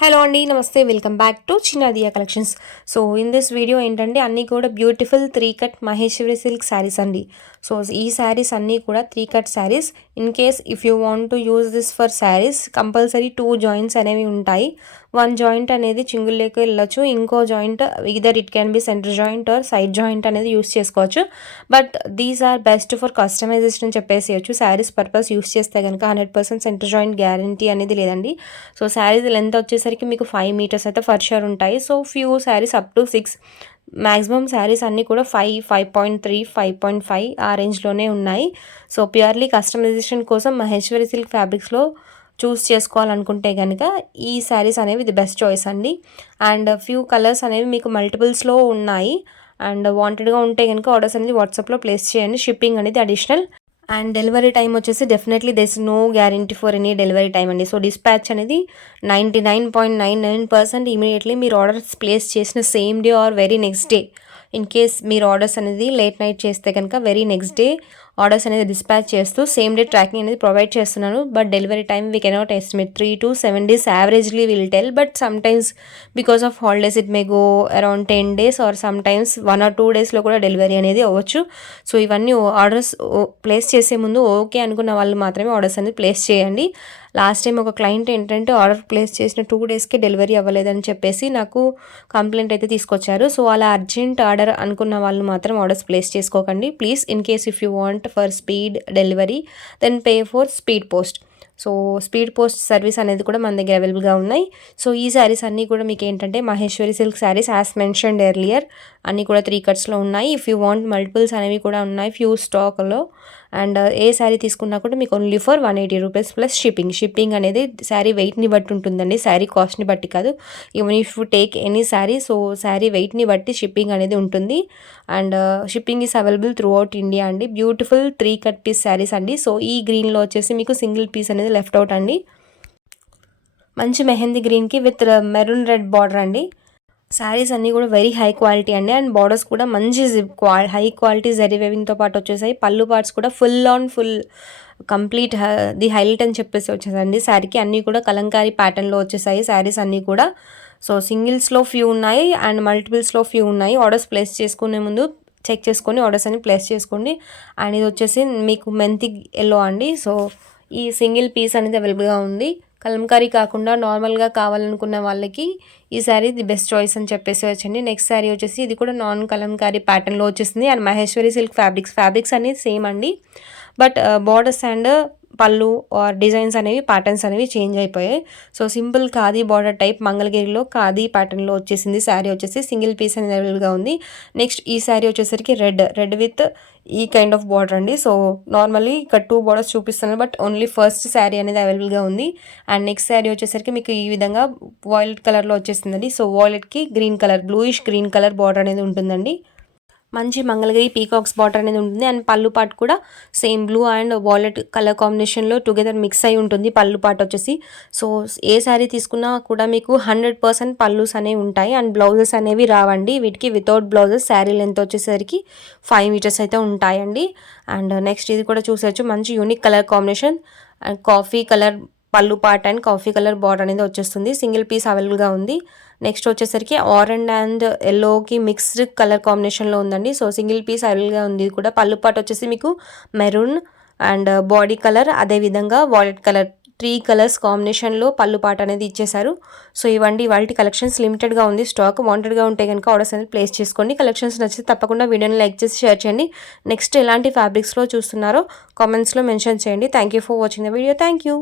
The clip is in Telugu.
హలో అండి, నమస్తే. Welcome back to Chinnadiya collections. So in this video ఏంటంటే అన్నీ కూడా beautiful 3 cut Maheshwari silk saris అండి. సో ఈ శారీస్ అన్నీ కూడా 3 cut saris. In case if you want to use this for saris compulsory 2 joints అనేవి ఉంటాయి. 1 జాయింట్ అనేది చింగుల్లోకి వెళ్ళొచ్చు, ఇంకో joint either it can be centre joint or side joint అనేది యూస్ చేసుకోవచ్చు. But these are best for customization అని చెప్పేసేయచ్చు. శారీస్ పర్పస్ యూస్ చేస్తే కనుక 100% సెంటర్ జాయింట్ గ్యారంటీ అనేది లేదండి. సో శారీస్ లెంత్ వచ్చేసరికి మీకు 5 మీటర్స్ అయితే ఫర్ షూర్ ఉంటాయి. So few saris up to 6, maximum saris అన్నీ కూడా 5, 5.3, 5.5 ఆ రేంజ్లోనే ఉన్నాయి. సో ప్యూర్లీ కస్టమైజేషన్ కోసం మహేశ్వరి సిల్క్ ఫ్యాబ్రిక్స్లో చూస్ చేసుకోవాలనుకుంటే కనుక ఈ శారీస్ అనేవి ది బెస్ట్ చాయిస్ అండి. అండ్ ఫ్యూ కలర్స్ అనేవి మీకు మల్టిపుల్స్లో ఉన్నాయి. అండ్ వాంటెడ్గా ఉంటే కనుక ఆర్డర్స్ అనేది వాట్సాప్లో ప్లేస్ చేయండి. షిప్పింగ్ అనేది అడిషనల్. అండ్ డెలివరీ టైం వచ్చేసి definitely this no guarantee for any delivery time అండి. సో డిస్పాచ్ అనేది 99.99% ఇమీడియట్లీ మీరు ఆర్డర్స్ ప్లేస్ చేసిన same day or very next day. In case మీరు ఆర్డర్స్ అనేది లేట్ నైట్ చేస్తే కనుక వెరీ నెక్స్ట్ డే ఆర్డర్స్ అనేది డిస్పాచ్ చేస్తూ సేమ్ డే ట్రాకింగ్ అనేది ప్రొవైడ్ చేస్తున్నాను. But delivery time we cannot estimate. 3 to 7 days averagely will tell. But sometimes because of holidays it may go around 10 days or sometimes 1 or 2 daysలో కూడా డెలివరీ అనేది అవ్వచ్చు. సో ఇవన్నీ ఆర్డర్స్ ప్లేస్ చేసే ముందు ఓకే అనుకున్న వాళ్ళు మాత్రమే ఆర్డర్స్ అనేది ప్లేస్ చేయండి. లాస్ట్ టైం ఒక క్లయింట్ ఏంటంటే ఆర్డర్ ప్లేస్ చేసిన 2 daysకి డెలివరీ అవ్వలేదని చెప్పేసి నాకు కంప్లైంట్ అయితే తీసుకొచ్చారు. సో అలా అర్జెంట్ ఆర్డర్ అనుకున్న వాళ్ళు మాత్రం ఆర్డర్స్ ప్లేస్ చేసుకోకండి please. In case if you want for speed delivery then pay for speed post. So speed post service అనేది కూడా మన దగ్గర అవైలబుల్గా ఉన్నాయి. సో ఈ శారీస్ అన్నీ కూడా మీకు ఏంటంటే Maheshwari silk saris as mentioned earlier అన్నీ కూడా 3 కట్స్లో ఉన్నాయి. ఇఫ్ యూ వాంట్ మల్టిపుల్స్ అనేవి కూడా ఉన్నాయి ఫ్యూ స్టాక్లో. అండ్ ఏ శారీ తీసుకున్నా కూడా మీకు only for 180 rupees plus shipping. Shipping అనేది శారీ వెయిట్ని బట్టి ఉంటుందండి, శారీ కాస్ట్ని బట్టి కాదు. Even if you take any sari, so sari వెయిట్ని బట్టి షిప్పింగ్ అనేది ఉంటుంది. And shipping is available throughout India అండి. బ్యూటిఫుల్ 3 కట్ పీస్ శారీస్ అండి. సో ఈ గ్రీన్లో వచ్చేసి మీకు సింగిల్ పీస్ అనేది లెఫ్ట్ అవుట్ అండి. మంచి మెహందీ గ్రీన్కి విత్ మెరూన్ రెడ్ బార్డర్ అండి. శారీస్ అన్నీ కూడా వెరీ హై క్వాలిటీ అండి. అండ్ బార్డర్స్ కూడా మంచి హై క్వాలిటీ జరీ వేవింగ్తో పాటు వచ్చేసాయి. పళ్ళు పార్ట్స్ కూడా ఫుల్ కంప్లీట్ ది హైలైట్ అని చెప్పేసి వచ్చేసండి శారీకి. అన్నీ కూడా కలంకారీ ప్యాటర్న్లో వచ్చేసాయి శారీస్ అన్నీ కూడా. సో సింగిల్స్లో ఫ్యూ ఉన్నాయి అండ్ మల్టిపుల్స్లో ఫ్యూ ఉన్నాయి. ఆర్డర్స్ ప్లేస్ చేసుకునే ముందు చెక్ చేసుకొని ఆర్డర్స్ అని ప్లేస్ చేసుకోండి. అండ్ ఇది వచ్చేసి మీకు మెంతి ఎల్లో అండి. సో ఈ సింగిల్ పీస్ అనేది అవైలబుల్గా ఉంది. కలంకారీ కాకుండా నార్మల్గా కావాలనుకున్న వాళ్ళకి ఈ శారీ ది బెస్ట్ చాయిస్ అని చెప్పేసి వచ్చండి. నెక్స్ట్ శారీ వచ్చేసి ఇది కూడా నాన్ కలంకారీ ప్యాటర్న్లో వచ్చేసింది. అండ్ మహేశ్వరి సిల్క్ ఫ్యాబ్రిక్స్ అనేది సేమ్ అండి. బట్ బార్డర్స్ అండ్ పళ్ళు ఆర్ డిజైన్స్ అనేవి ప్యాటర్న్స్ అనేవి చేంజ్ అయిపోయాయి. So simple khadi border type మంగళగిరిలో ఖాదీ ప్యాటర్న్లో వచ్చేసింది. శారీ వచ్చేసి సింగిల్ పీస్ అనేది అవైలబుల్గా ఉంది. నెక్స్ట్ ఈ శారీ వచ్చేసరికి రెడ్ విత్ ఈ కైండ్ ఆఫ్ బార్డర్ అండి. సో నార్మల్లీ ఇక్కడ 2 బార్డర్స్ చూపిస్తున్నాను బట్ ఓన్లీ ఫస్ట్ శారీ అనేది అవైలబుల్గా ఉంది. అండ్ నెక్స్ట్ శారీ వచ్చేసరికి మీకు ఈ విధంగా వాయిలెట్ కలర్లో వచ్చేసిందండి. సో వాయిలెట్కి green colour, bluish green colour border అనేది ఉంటుందండి. మంచి మంగళగిరి పీకాక్స్ బార్డర్ అనేది ఉంటుంది. అండ్ పళ్ళు పార్ట్ కూడా same blue and wallet colour కాంబినేషన్లో టుగెదర్ మిక్స్ అయి ఉంటుంది పళ్ళు పార్ట్ వచ్చేసి. సో ఏ శారీ తీసుకున్నా కూడా మీకు 100% పళ్ళుస్ అనేవి ఉంటాయి. అండ్ బ్లౌజెస్ అనేవి రావండి వీటికి. వితౌట్ బ్లౌజెస్ శారీ లెంత్ వచ్చేసరికి 5 మీటర్స్ అయితే ఉంటాయండి. అండ్ నెక్స్ట్ ఇది కూడా చూసొచ్చు, మంచి unique colour combination. And coffee colour pallu part and coffee colour border అనేది వచ్చేస్తుంది. సింగిల్ పీస్ అవైలబుల్గా ఉంది. నెక్స్ట్ వచ్చేసరికి ఆరెంజ్ అండ్ ఎల్లోకి మిక్స్డ్ కలర్ కాంబినేషన్లో ఉందండి. సో సింగిల్ పీస్ అవైలబుల్గా ఉంది. ఇది కూడా పళ్ళు పార్ట్ వచ్చేసి మీకు మెరూన్ అండ్ బాడీ కలర్ అదేవిధంగా వాలెట్ కలర్ 3 కలర్స్ కాంబినేషన్లో పళ్ళు పార్ట్ అనేది ఇచ్చేశారు. సో ఇవండి ఇవాళ కలెక్షన్స్. లిమిటెడ్గా ఉంది స్టాక్. వాంటెడ్గా ఉంటే కనుక ఆర్డర్స్ అనేది ప్లేస్ చేసుకోండి. కలెక్షన్స్ నచ్చితే తప్పకుండా వీడియోని లైక్ చేసి షేర్ చేయండి. నెక్స్ట్ ఎలాంటి ఫ్యాబ్రిక్స్లో చూస్తున్నారో కామెంట్స్లో మెన్షన్ చేయండి. Thank you for watching the video. Thank you.